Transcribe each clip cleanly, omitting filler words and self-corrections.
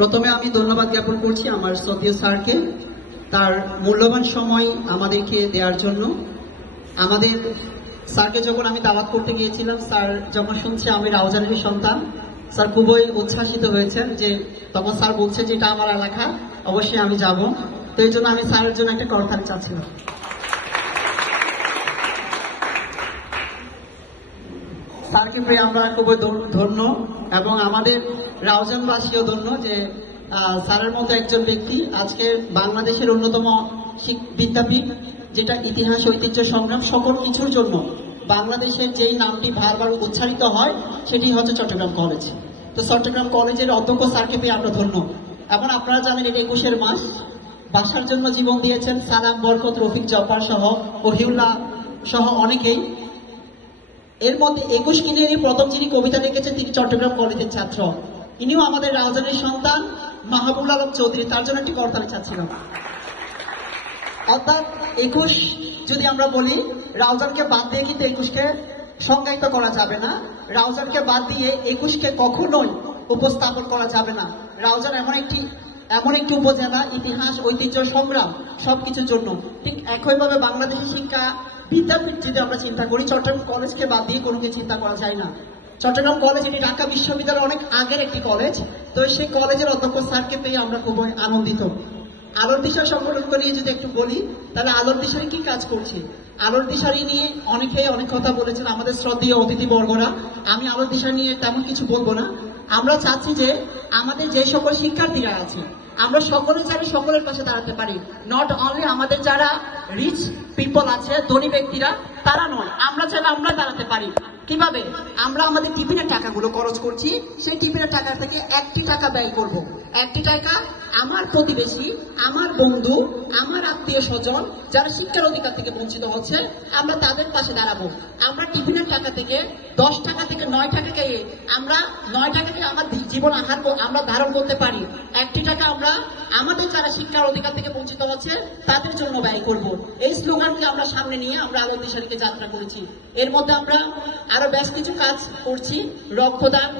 প্রথমে আমি ধন্যবাদ জ্ঞাপন করছি আমার শ্রদ্ধেয় স্যারকে তার মূল্যবান সময় আমাদেরকে দেওয়ার জন্য। আমাদের স্যারকে যখন আমি দাওয়াত করতে গিয়েছিলাম, স্যার যখন শুনছে আমি রাউজানের সন্তান, স্যার খুবই উচ্ছ্বাসিত হয়েছেন। যে তখন স্যার বলছে যে এটা আমার এলাকা, অবশ্যই আমি যাব। তো এই জন্য আমি স্যারের জন্য একটা করতালি চাচ্ছিলাম। স্যারকে পেয়ে আমরা খুবই ধন্য এবং আমাদের রাউজানবাসীও ধন্য যে স্যারের মতো একজন ব্যক্তি আজকে বাংলাদেশের অন্যতম বিদ্যাপীঠ, যেটা ইতিহাস, ঐতিহ্য, সংগ্রাম সকল কিছুর জন্য বাংলাদেশের যেই নামটি বারবার উচ্চারিত হয় সেটি হচ্ছে চট্টগ্রাম কলেজ। তো চট্টগ্রাম কলেজের অধ্যক্ষ স্যারকে পেয়ে আমরা ধন্য। এবং আপনারা জানেন এটা 21 মাস, বাসার জন্য জীবন দিয়েছেন সালাম, বরকত, রফিক, জব্বার সহ ওহিউল্লাহ সহ অনেকেই। এর মধ্যে 21 কিনে প্রথম যিনি কবিতা লিখেছেন তিনি চট্টগ্রাম কলেজের ছাত্র, ইনিও আমাদের রাউজানের সন্তান মাহবুবুল আলম চৌধুরী। তার জন্য একটি করতালি চাচ্ছিলাম। অর্থাৎ 21 যদি আমরা বলি, রাউজানকে বাদ দিয়ে কিন্তু 21কে সংজ্ঞায়িত করা যাবে না। রাউজানকে বাদ দিয়ে 21কে কখনোই উপস্থাপন করা যাবে না। রাউজান এমন একটি উপজেলা, ইতিহাস, ঐতিহ্য, সংগ্রাম সবকিছুর জন্য। ঠিক একইভাবে বাংলাদেশের শিক্ষা বিদ্যাপীঠ যদি আমরা চিন্তা করি, চট্টগ্রাম কলেজকে বাদ দিয়ে কোনো কিছু চিন্তা করা যায় না। চট্টগ্রাম কলেজ এটি ঢাকা বিশ্ববিদ্যালয়ের অনেক আগের একটি কলেজ। তো সেই কলেজের অধ্যক্ষ স্যারকে পেয়ে আমরা খুবই আনন্দিত। আলোর দিশার সংগঠনকে নিয়ে যদি একটু বলি, তাহলে আলোর দিশারি কি কাজ করছে? আলোর দিশারি নিয়ে অনেকে অনেক কথা বলেছেন আমাদের শ্রদ্ধেয় অতিথিবর্গরা। আমি আলোর দিশা নিয়ে তেমন কিছু বলবো না। আমরা চাচ্ছি যে আমাদের যে সকল শিক্ষার্থীরা আছে আমরা সকলে যারা সকলের পাশে দাঁড়াতে পারি। নট অনলি আমাদের যারা রিচ পিপল আছে, ধনী ব্যক্তিরা, তারা নয়, আমরা চাইলে আমরা দাঁড়াতে পারি। কিভাবে? আমরা আমাদের টিফিনের টাকাগুলো খরচ করছি, সেই টিফিনের টাকা থেকে 1টি টাকা ব্যয় করব। 1টি টাকা আমার প্রতিবেশী, আমার বন্ধু, আমার আত্মীয় স্বজন যারা শিক্ষার অধিকার থেকে বঞ্চিত হচ্ছে, আমরা তাদের পাশে দাঁড়াবো। আমরা টিফিনের টাকা থেকে 10 টাকা থেকে 9 টাকাকে আমরা 9 টাকাকে আমার জীবন আহার আমরা ধারণ করতে পারি। 1টি টাকা আমরা আমাদের যারা শিক্ষার অধিকার থেকে বঞ্চিত হচ্ছে তাদের জন্য ব্যয় করব। এই স্লোগানকে আমরা সামনে নিয়ে আমরা আলোর দিশারিকে যাত্রা করেছি। এর মধ্যে আমরা আরো বেশ কিছু কাজ করছি। রক্তদান,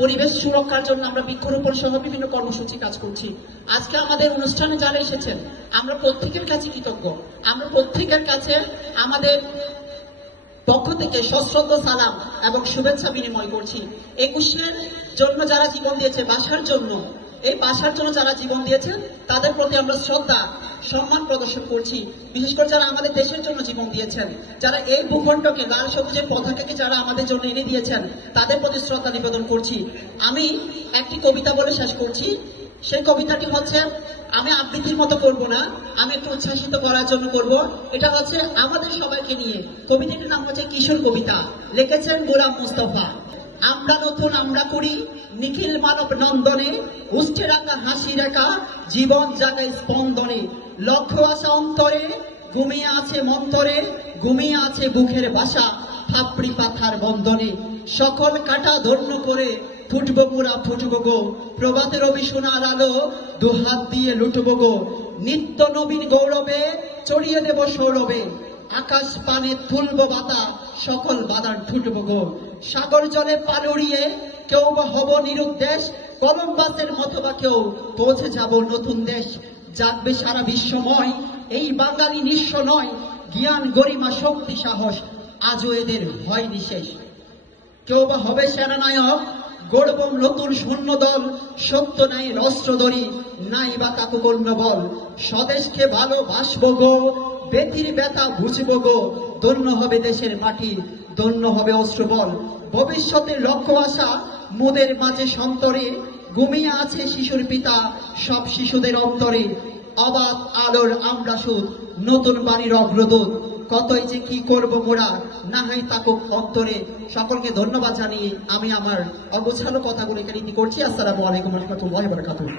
পরিবেশ সুরক্ষার জন্য আমরা বৃক্ষরোপণ সহ বিভিন্ন কর্মসূচি কাজ করছি। আজকে আমাদের অনুষ্ঠানে যারা এসেছেন আমরা প্রত্যেকের কাছে কৃতজ্ঞ। আমরা প্রত্যেকের কাছে আমাদের পক্ষ থেকে সশ্রদ্ধ সালাম এবং শুভেচ্ছা বিনিময় করছি। 21-এর জন্য যারা জীবন দিয়েছে, বাসার জন্য, এই বাসার জন্য যারা জীবন দিয়েছেন তাদের প্রতি আমরা শ্রদ্ধা সম্মান প্রদর্শন করছি। বিশেষ করে যারা আমাদের দেশের জন্য জীবন দিয়েছেন, যারা এই ভূখণ্ডকে লাল সবুজের পতাকাকে যারা আমাদের জন্য এনে দিয়েছেন, তাদের প্রতি শ্রদ্ধা নিবেদন করছি। আমি একটি কবিতা বলে শেষ করছি। সেই কবিতাটি হচ্ছে, আমি আবৃত্তির মতো করব না, আমি একটু উচ্ছ্বাসিত করার জন্য করব। এটা হচ্ছে আমাদের সবাইকে নিয়ে। কবিতাটির নাম হচ্ছে কিশোর কবিতা, লিখেছেন গোলাম মুস্তফা। আমরা নতুন আমরা করি নিখিল মানব নন্দনে, উষ্ঠে রাখা হাসি রেখা জীবন জাগায় স্পন্দনে। লক্ষ্য আসা অন্তরে, ঘুমিয়ে আছে মন্তরে, ঘুমিয়ে আছে বুকের বাসা থাপড়ি পাথার বন্ধনে। সকল কাটা ধন্য করে ফুটবো পুরা ফুটবো গো, প্রভাতের রবি সোনার আলো দুহাত দিয়ে লুটবো গো। নিত্য নবীন গৌরবে চড়িয়ে দেব সৌরভে, আকাশ পানে তুলবো বাতা সকল বাদার ঠুটবো গো। সাগর জলে পালুড়িয়ে কেউ বা হব নিরুদ্দেশ, কলম্বাসের মতো বা কেউ পৌঁছে যাব নতুন দেশ। জাগবে সারা বিশ্বময়, এই বাঙালি নিঃস্ব নয়, জ্ঞান গরিমা শক্তি সাহস আজও এদের হয় নিশেষ। কেউ বা হবে সেনানায়ক, গড়ব নতুন সৈন্য দল, সত্য নাই অস্ত্র ধরি নাই বা কাকুকন্য বল। স্বদেশকে ভালোবাসবো গো, বেতির ব্যথা বুঝবো গো, ধন্য হবে দেশের মাটি, ধন্য হবে অস্ত্র বল। ভবিষ্যতের লক্ষ্য আশা মোদের মাঝে সন্তরে, ঘুমিয়ে আছে শিশুর পিতা সব শিশুদের অন্তরে। অবাধ আলোর আমরা সুদ, নতুন বাড়ির অগ্রদূত, কতই যে কি করব মোরা না হয় তাকুক অন্তরে। সকলকে ধন্যবাদ জানিয়ে আমি আমার অগোছালো কথাগুলো এখানে করছি। আসসালামু আলাইকুম ওয়া রাহমাতুল্লাহি ওয়া বারাকাতুহু।